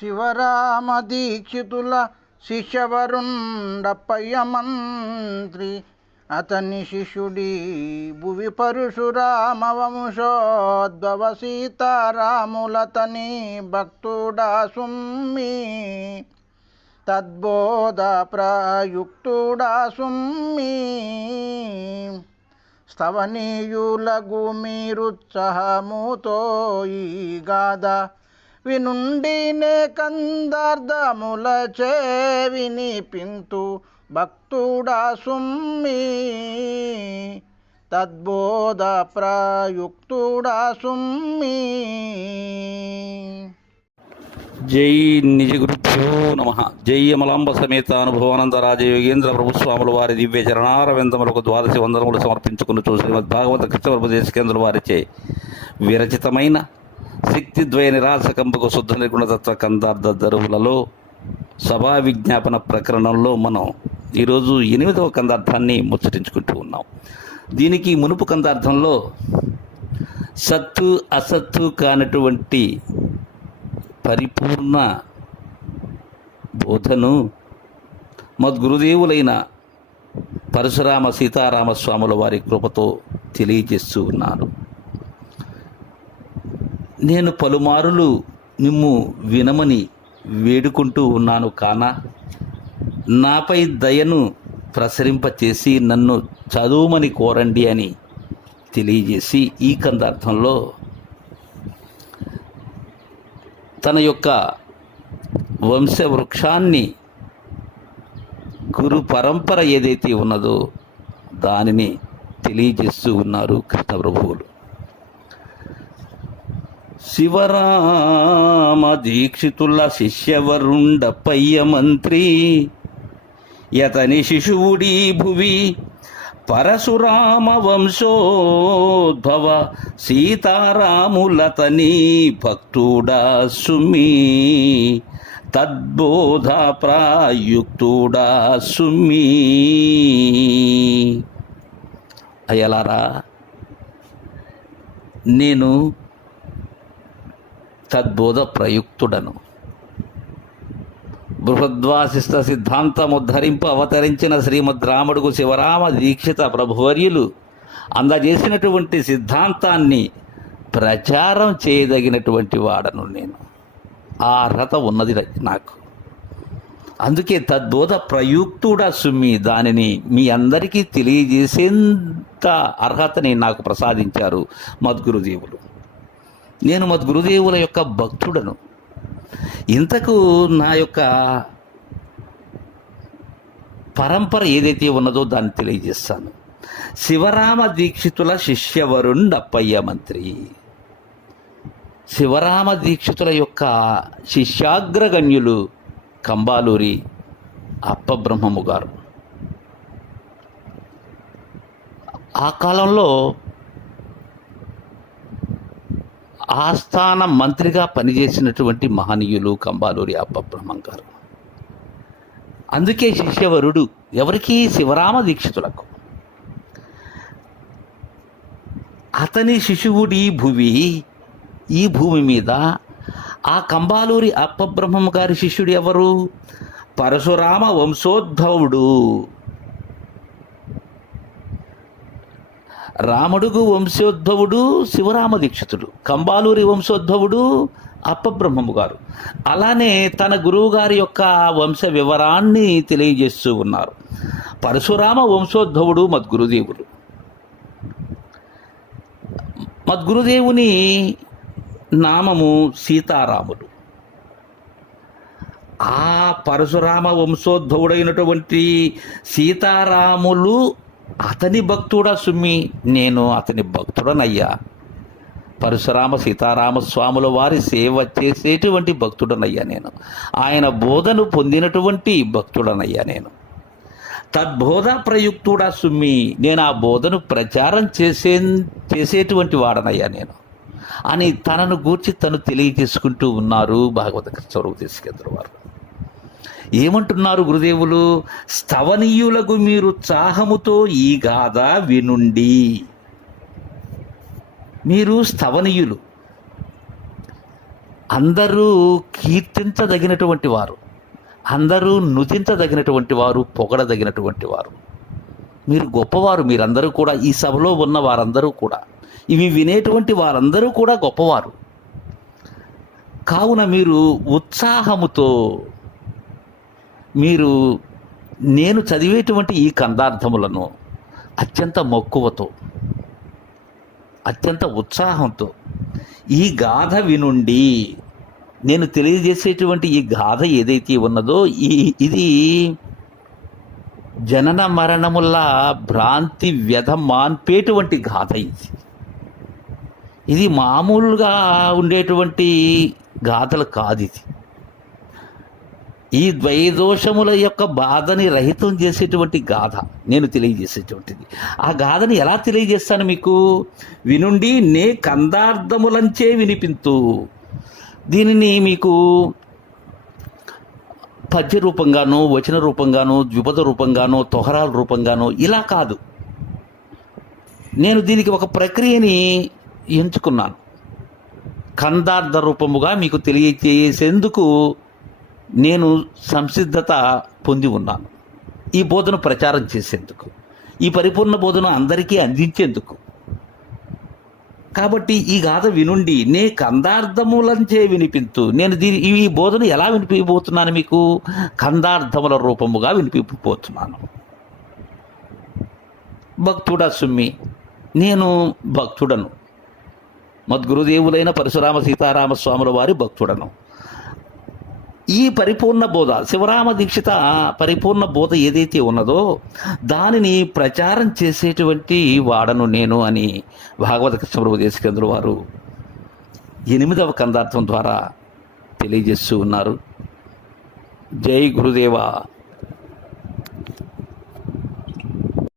శివరామ దీక్షితుల శిష్యవరుండప్పయ్య మంత్రి అతని శిష్యుడి భువి పరశురామ వంశోద్భవ సీతారాములతని భక్తుడా సుమ్మి తద్బోధ ప్రయుక్తుడా సుమ్మి స్తవనీయులగు మీరుత్సాహముతో ఈ గాథ వినుండినే కందార్థముల చే వినిపింతు భక్తుడా సుమ్మి. తద్బోధ ప్రయుక్తుడా సుమ్మి. జై నిజ గురుభ్యో నమ. జై అమలాంబ సమేత అనుభవానంద రాజయోగేంద్ర ప్రభుస్వాముల వారి దివ్య చరణారవిందములకు ద్వాదశి వందనములు సమర్పించుకుని శ్రీమద్ భాగవత కృష్ణ కేంద్రుల వారిచే విరచితమైన శక్తిద్వయ నిరాశకంపకు శుద్ధ నిర్గుణతత్వ కందార్థ దరువులలో సభా విజ్ఞాపన ప్రకరణంలో మనం ఈరోజు ఎనిమిదవ కందార్థాన్ని ముచ్చటించుకుంటూ ఉన్నాం. దీనికి మునుపు కందార్థంలో సత్తు అసత్తు కానటువంటి పరిపూర్ణ బోధను మద్గురుదేవులైన పరశురామ సీతారామస్వాముల వారి కృపతో తెలియజేస్తూ ఉన్నాను. నేను పలుమారులు మిమ్ము వినమని వేడుకుంటూ ఉన్నాను కాన నాపై దయను ప్రసరింపచేసి నన్ను చదువుమని కోరండి అని తెలియజేసి ఈ కందార్థంలో తన యొక్క వంశవృక్షాన్ని గురు పరంపర ఏదైతే ఉన్నదో దానిని తెలియజేస్తూ ఉన్నారు కృష్ణ ప్రభువులు శివరామ దీక్షితుల శిష్యవరుండపయ్య మంత్రి. యతని శిశువుడీ భువి పరశురామ వంశోద్భవ సీతారాములతని భక్తుడా సుమి. తద్బోధ ప్రాయుక్తుడా సుమి. అయ్యలారా నేను తద్బోధ ప్రయుక్తుడను బృహద్వాసిష్ట సిద్ధాంతము ధరింపు అవతరించిన శ్రీమద్ రాముడుకు శివరామ దీక్షిత ప్రభువర్యులు అందజేసినటువంటి సిద్ధాంతాన్ని ప్రచారం చేయదగినటువంటి వాడను నేను. ఆ అర్హత ఉన్నది నాకు. అందుకే తద్బోధ ప్రయుక్తుడా సుమ్మి దానిని మీ అందరికీ తెలియజేసేంత అర్హతని నాకు ప్రసాదించారు మద్గురుదేవులు. నేను మద్గురుదేవుల యొక్క భక్తుడను. ఇంతకు నా యొక్క పరంపర ఏదైతే ఉన్నదో దాన్ని తెలియజేస్తాను. శివరామ దీక్షితుల శిష్యవరుండప్పయ్య మంత్రి. శివరామ దీక్షితుల యొక్క శిష్యాగ్రగణ్యులు కంబాలూరి అప్పబ్రహ్మము గారు. ఆ కాలంలో ఆస్థాన మంత్రిగా పనిచేసినటువంటి మహనీయులు కంబాలూరి అప్పబ్రహ్మం గారు. అందుకే శిష్యవరుడు ఎవరికి శివరామ దీక్షితులకు. అతని శిశువుడి భువి ఈ భూమి మీద ఆ కంబాలూరి అప్పబ్రహ్మం గారి శిష్యుడు ఎవరు? పరశురామ వంశోద్భవుడు. రాముడుగు వంశోద్భవుడు శివరామ దీక్షితుడు. కంబాలూరి వంశోద్భవుడు అప్పబ్రహ్మము గారు. అలానే తన గురువుగారి యొక్క వంశ వివరాన్ని తెలియజేస్తూ ఉన్నారు. పరశురామ వంశోద్భవుడు మద్గురుదేవుడు. మద్గురుదేవుని నామము సీతారాముడు. ఆ పరశురామ వంశోద్భవుడైనటువంటి సీతారాములు అతని భక్తుడా సుమ్మి నేను అతని భక్తుడనయ్యా. పరశురామ సీతారామ స్వాముల వారి సేవ చేసేటువంటి భక్తుడనయ్యా నేను. ఆయన బోధను పొందినటువంటి భక్తుడనయ్యా నేను. తద్బోధ ప్రయుక్తుడా సుమ్మి నేను ఆ బోధను ప్రచారం చేసే చేసేటువంటి వాడనయ్యా నేను. అని తనను గూర్చి తను తెలియజేసుకుంటూ ఉన్నారు భాగవత స్వరూప తీసుకెళ్తారు వారు. ఏమంటున్నారు గురుదేవులు? స్తవనీయులకు మీరు ఉత్సాహముతో ఈ గాథ వినుండి. మీరు స్తవనీయులు. అందరూ కీర్తించదగినటువంటి వారు. అందరూ నుతించదగినటువంటి వారు పొగడదగినటువంటి వారు. మీరు గొప్పవారు మీరందరూ కూడా ఈ సభలో ఉన్న వారందరూ కూడా ఇవి వినేటువంటి వారందరూ కూడా గొప్పవారు. కావున మీరు ఉత్సాహముతో మీరు నేను చదివేటువంటి ఈ కందార్థములను అత్యంత మక్కువతో అత్యంత ఉత్సాహంతో ఈ గాథ వినుండి నేను తెలియజేసేటువంటి ఈ గాథ ఏదైతే ఉన్నదో ఈ ఇది జనన మరణముల భ్రాంతి వ్యధ మాన్పేటువంటి గాథ ఇది. ఇది మామూలుగా ఉండేటువంటి గాథలు కాదు ఇది. ఈ ద్వైదోషముల యొక్క బాధని రహితం చేసేటువంటి గాథ నేను తెలియజేసేటువంటిది. ఆ గాథని ఎలా తెలియజేస్తాను మీకు? వినుండి నే కందార్థములంచే వినిపింతు దీనిని మీకు పద్య రూపంగానో వచన రూపంగానో ద్విపద రూపంగానో తొహరాల రూపంగానో ఇలా కాదు. నేను దీనికి ఒక ప్రక్రియని ఎంచుకున్నాను. కందార్థ రూపముగా మీకు తెలియజేసేందుకు నేను సంసిద్ధత పొంది ఉన్నాను. ఈ బోధన ప్రచారం చేసేందుకు ఈ పరిపూర్ణ బోధన అందరికీ అందించేందుకు. కాబట్టి ఈ గాథ వినుండి నే కందార్థములంచే వినిపించు నేను దీని ఈ బోధన ఎలా వినిపించబోతున్నాను మీకు? కందార్థముల రూపముగా వినిపించబోతున్నాను భక్తుడా సుమ్మి నేను భక్తుడను. మద్గురుదేవులైన పరశురామ సీతారామ స్వాముల వారి భక్తుడను. ఈ పరిపూర్ణ బోధ శివరామ దీక్షిత పరిపూర్ణ బోధ ఏదైతే ఉన్నదో దానిని ప్రచారం చేసేటువంటి వాడను నేను అని భాగవత కృష్ణప్రభు దేశకేంద్ర వారు ఎనిమిదవ కందార్థం ద్వారా తెలియజేస్తూ ఉన్నారు. జై గురుదేవ